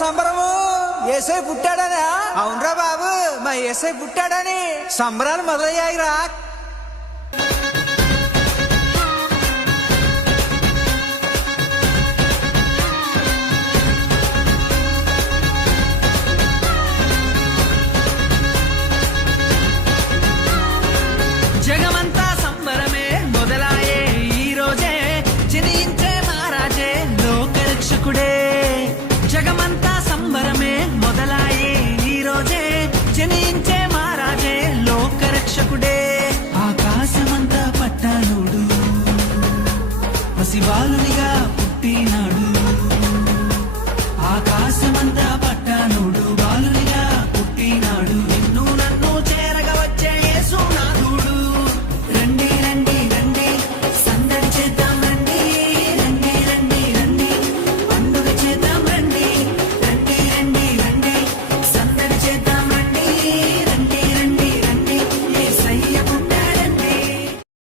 సంబరము ఏసై పుట్టాడనా? అవునరా బాబు, మా ఏసై పుట్టాడని సంబరాలు మొదలయ్యాయిరా. జగమంతా సంబరమే మొదలాయే ఈ రోజే, జనించే మహారాజే లోకరక్షకుడే. జగమంతా సంబరమే మొదలాయే ఈ రోజే, జనించే మహారాజే లోకరక్షకుడే. ఆకాశమంతా పట్టానుడు పసిబాలుని